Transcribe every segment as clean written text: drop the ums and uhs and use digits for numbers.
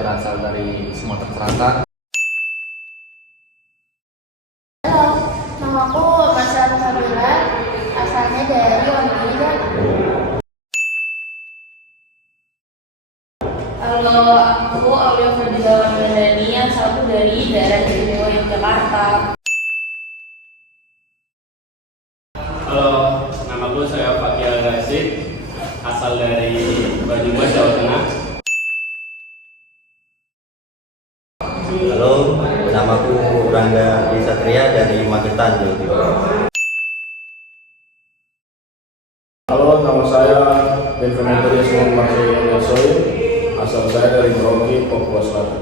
berasal dari Sumatera Selatan. Halo, namaku Marcella Fabiola, asalnya dari Wonogiri. Halo, aku Aulia Fadila Wardani, asalku dari daerah Istimewa Yogyakarta. Halo, namaku saya Fakir Rasid, asal dari Banyumas, Jawa Tengah. Halo, namaku Rangga Satria dari Magetan, Jawa Timur. Halo, nama saya Benvenuto Marcelino Yosoy, asal saya dari Merauke, Papua Selatan.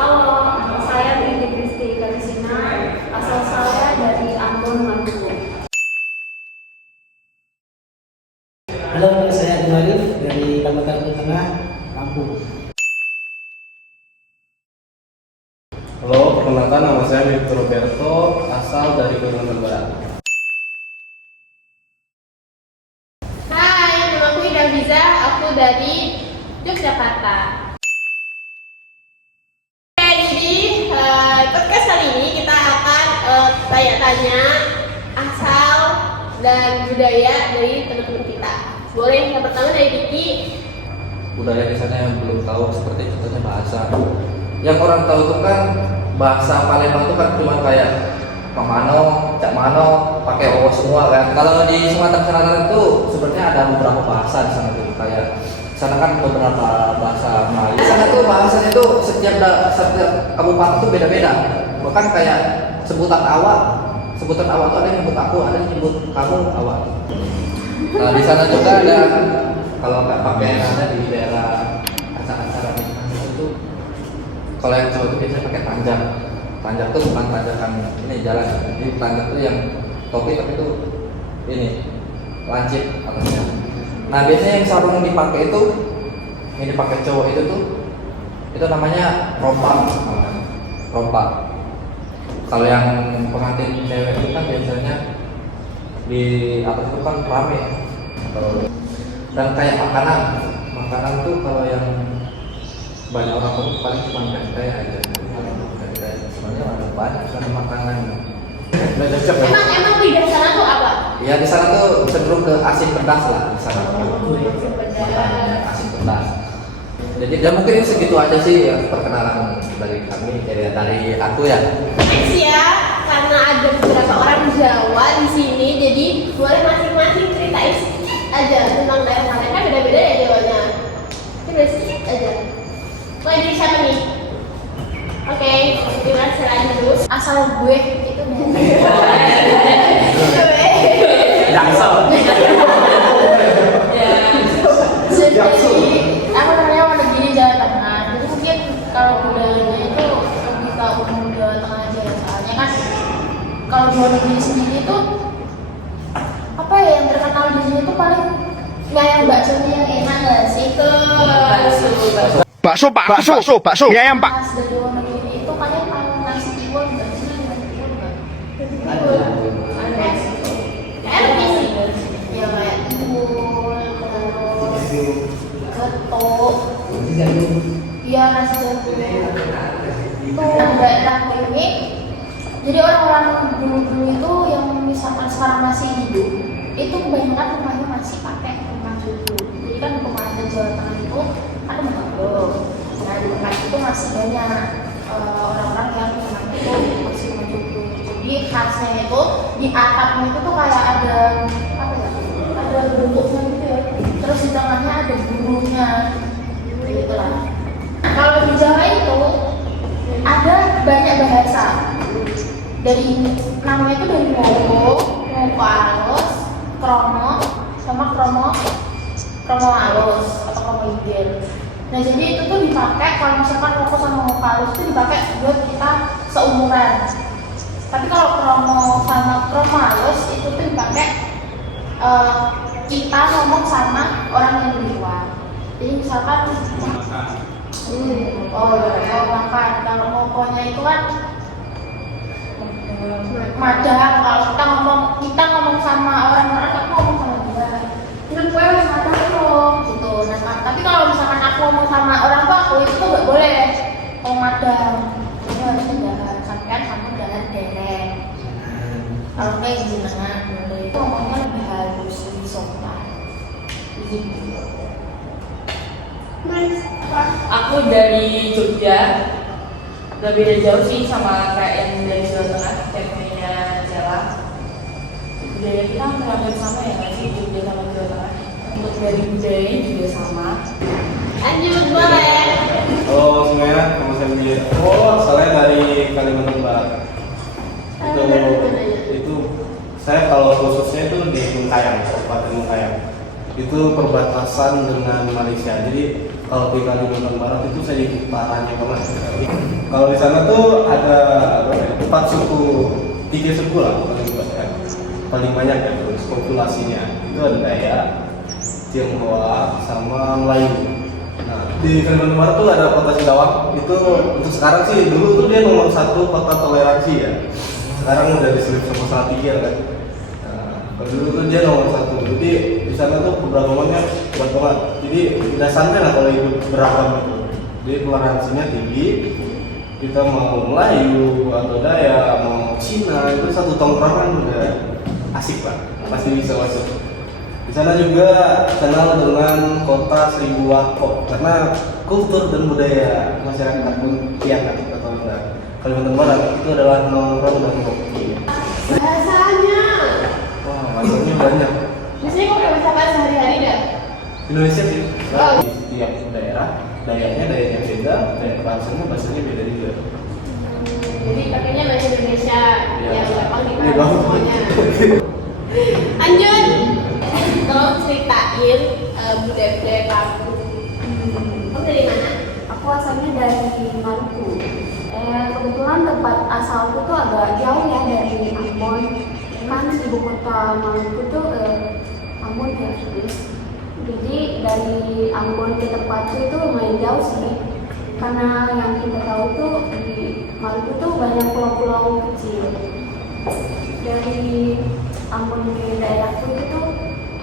Halo, saya Binti Kristi Karisina, asal saya dari Ambon, Maluku. Halo, saya Adi Arif dari Kalimantan Tengah, Lampung. Halo, perkenalkan nama saya Victor Roberto, asal dari Kalimantan Barat. Hai, namaku Ida Biza, aku dari Yogyakarta. Oke, jadi podcast kali ini kita akan tanya-tanya asal dan budaya dari teman-teman kita. Boleh yang pertama dari Diki. Budaya di sana yang belum tahu seperti contohnya bahasa. Yang orang tahu itu kan bahasa Palembang itu kan cuma kayak Mamano, Cak Mano, pakai O semua kan. Kalau di Sumatera Selatan itu sebenarnya ada beberapa bahasa di sana tuh, kayak di sana kan beberapa bahasa Melayu. Di sana tuh bahasanya tuh setiap kabupaten tuh beda-beda. Bahkan kayak sebutan awak tuh ada yang nyebut aku, ada yang nyebut kamu awak. Nah di sana juga ada kalau nggak pakai ada di daerah acara-acara itu, kalau yang cowok itu biasanya pakai tanjak. Tanjak tuh bukan tanjakan ini jalan, jadi tanjak tuh yang topi tapi itu ini lancip atasnya. Nah biasanya yang sarung yang dipakai itu, yang dipakai cowok itu namanya rompak. Kalau yang pengantin cewek itu kan biasanya di atas itu kan rame. Dan kayak makanan tuh kalau yang banyak orang tuh paling cuma kayak aja. Sebenarnya ada banyak karena makanan. Emang lidah sana tuh apa? Ya di sana tuh cenderung ke asin pedas lah di sana. Makanannya asin pedas. Jadi ya mungkin segitu aja sih ya perkenalan dari kami, dari aku ya. Next ya, karena ada beberapa orang Jawa di sini, jadi boleh masing-masing ceritain sedikit aja tentang daerah mana. Kan beda-beda ya Jawanya. Coba sedikit aja. Mulai dari siapa nih? Oke, kita selain dulu. Asal gue itu Jaksel. Jadi aku namanya Wonogiri, Jawa Tengah. Jadi mungkin kalau budayanya itu lebih ke umum Jawa Tengah aja ya. Soalnya kan kalau di Wonogiri sendiri itu apa ya yang terkenal di sini tuh paling yang baksonya yang enak nggak sih? Bakso. Ya yang Pak. Khas dari Wonogiri itu paling nasi tiwon nggak sih? Nasi tiwon nggak? Ada sih. Ya kayak tiwon, terus getuk. Iya nasi jagung. Itu daerah ini. Jadi orang-orang dulu itu yang misalkan sekarang masih hidup, itu kebanyakan rumahnya masih pakai rumah juku. Jadi kan pemerintah Jawa Tengah itu ada Megabung. Nah di tempat itu masih banyak orang-orang yang rumah itu masih rumah juku. Jadi khasnya itu di atapnya itu tuh kayak ada apa ya? Ada bentuknya gitu ya. Terus di tengahnya ada burunya, gitu lah. Kalau di Jawa itu ada banyak bahasa. Dari namanya itu dari Moko halus, kromo, sama kromo halus atau kromo ideal. Nah jadi itu tuh dipakai kalau misalkan Moko sama Moko halus itu dipakai buat kita seumuran. Tapi kalau kromo sama kromo halus itu tuh dipakai kita ngomong sama orang yang di luar. Jadi misalkan makan. Kalau Mokonya itu kan madang. Kalau kita ngomong sama orang-orang, kita ngomong sama dia. Kan gue harus madang dong gitu. Nah, tapi kalau kalau mau sama orang tua aku itu tuh nggak boleh kalau madang. Jadi harusnya jalan sampean sama jalan derek. Kalau kayak gimana boleh. Ngomongnya lebih halus, lebih sopan. Gitu. Aku dari Jogja. Udah beda jauh sih sama kayak yang dari Jawa Tengah, tekniknya jalan. Budaya kita hampir sama ya nggak sih Jogja sama Jawa Tengah. Untuk dari budaya juga sama. Lanjut boleh. Halo semuanya, nama saya Budi. Asalnya dari Kalimantan Barat. Itu saya kalau khususnya itu di Bengkayang, Kabupaten Bengkayang. Itu perbatasan dengan Malaysia. Jadi kalau di Kalimantan Barat itu saya di utaranya banget. Kalau di sana tuh ada 4 suku, 3 suku lah paling banyak ya terus populasinya. Itu ada Dayak, Tionghoa, sama Melayu. Nah, di Kalimantan Barat tuh ada kota Sidawak. Itu untuk sekarang sih, dulu tuh dia nomor 1 kota toleransi ya. Sekarang udah diselip sama 3 kan. Kalau dulu tuh dia nomor 1, jadi di sana tuh keberagamannya kuat banget. Jadi udah santai lah kalau hidup beragam itu. Jadi toleransinya tinggi. Kita mau Melayu atau Dayak, mau Cina itu satu tongkrongan udah asik lah, pasti bisa masuk. Di sana juga kenal dengan kota 1000 warkop karena kultur dan budaya masyarakat Pontianak atau Kalimantan Barat itu adalah nongkrong dan kopi. Bahasanya. Wah, bahasanya banyak. Biasanya kok nggak bisa bahasa sehari-hari dah. Indonesia sih. Oh. Di setiap daerah, dayanya beda, bahasanya beda juga. Jadi pakainya bahasa Indonesia Iya. yang gampang Iya, dipahami gampang. semuanya. Lanjut. Tolong ceritain budaya kamu. Kamu dari mana? Aku asalnya dari Maluku. Kebetulan tempat asalku tuh agak jauh ya dari Ambon. Kan ibu kota Maluku tuh Ambon ya, guys. Jadi dari Ambon ke tempatku itu lumayan jauh sih. Karena yang kita tahu tuh di Maluku tuh banyak pulau-pulau kecil. Dari Ambon ke daerahku itu tuh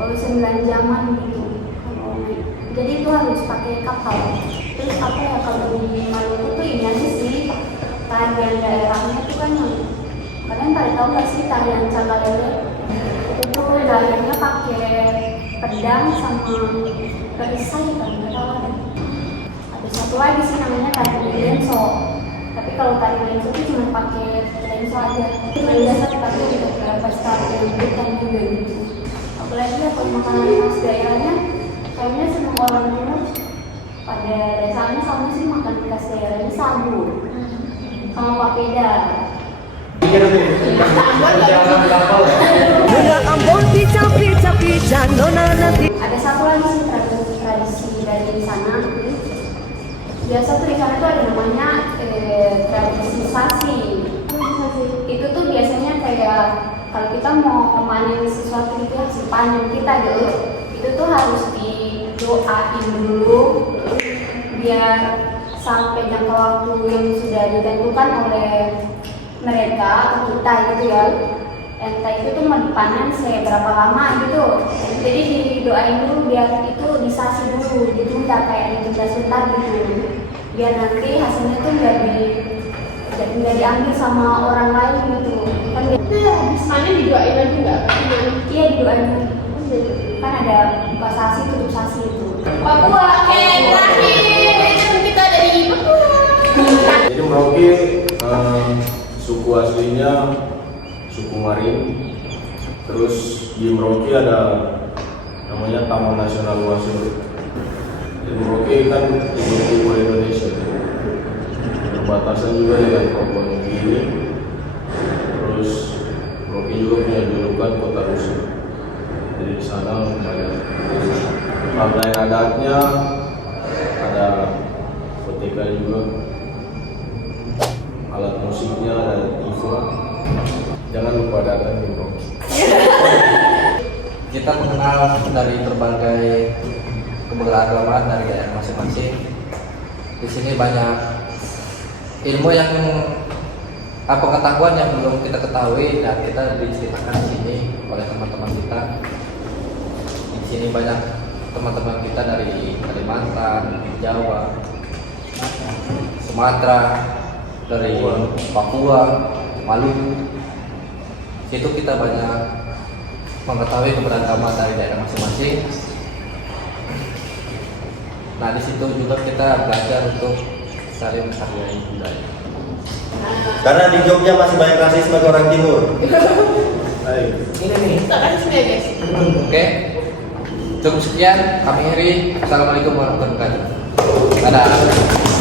9 jaman gitu. Jadi itu harus pakai kapal. Terus apa ya, kalau di Maluku tuh ini aja sih, tarian daerahnya tuh kan kalian tahu nggak sih tarian Cakalele? Itu tuh tariannya pakai pedang sama perisai kan, nggak tahu ada. Ada satu lagi sih namanya tari lenso. Tapi kalau tari lenso itu cuma pakai lenso aja. Itu biasa dipakai untuk pesta penyebutan juga gitu. Apalagi ya kalau makanan khas daerahnya, kayaknya semua orang timur pada dasarnya sama sih makan khas daerahnya sagu sama papeda. Ada satu lagi sih tradisi dari sana. Biasa tuh di sana tuh ada namanya tradisi sasi. Itu tuh biasanya kayak kalau kita mau memanen sesuatu itu hasil panen kita gitu, itu tuh harus didoain dulu biar sampai jangka waktu yang sudah ditentukan oleh mereka atau kita gitu ya. Entah itu tuh mau dipanen seberapa lama gitu. Jadi didoain dulu biar itu disasi dulu, ditunda kayak ditunda sebentar gitu. Biar nanti hasilnya tuh nggak diambil sama orang lain gitu. Kan Habis panen didoain lagi nggak? iya didoain. Kan ada buka sasi tutup sasi itu. Papua. Oke, terakhir itu kita dari Papua. Jadi Merauke suku aslinya suku Marin. Terus di Merauke ada namanya Taman Nasional Warsuru. Di Merauke kan di timur Indonesia. Perbatasan juga dengan Papua Nugini. Terus Merauke juga punya julukan kota rusuh. Jadi di sana banyak pakaian adatnya, ada koteka juga, alat musiknya ada tifa. Jangan lupa datang di Merauke. Kita mengenal dari berbagai keberagaman dari daerah masing-masing. Di sini banyak ilmu yang pengetahuan yang belum kita ketahui dan kita diceritakan di sini oleh teman-teman kita. Di sini banyak teman-teman kita dari Kalimantan, Jawa, Sumatera, dari Papua, Maluku. Situ kita banyak mengetahui keberagaman dari daerah masing-masing. Nah, di situ juga kita belajar untuk saling menghargai budaya. Karena di Jogja masih banyak rasisme ke orang timur. Ini nih. Kita kan sudah guys. Oke, cukup sekian. Kami Heri. Assalamualaikum warahmatullahi wabarakatuh. Dadah.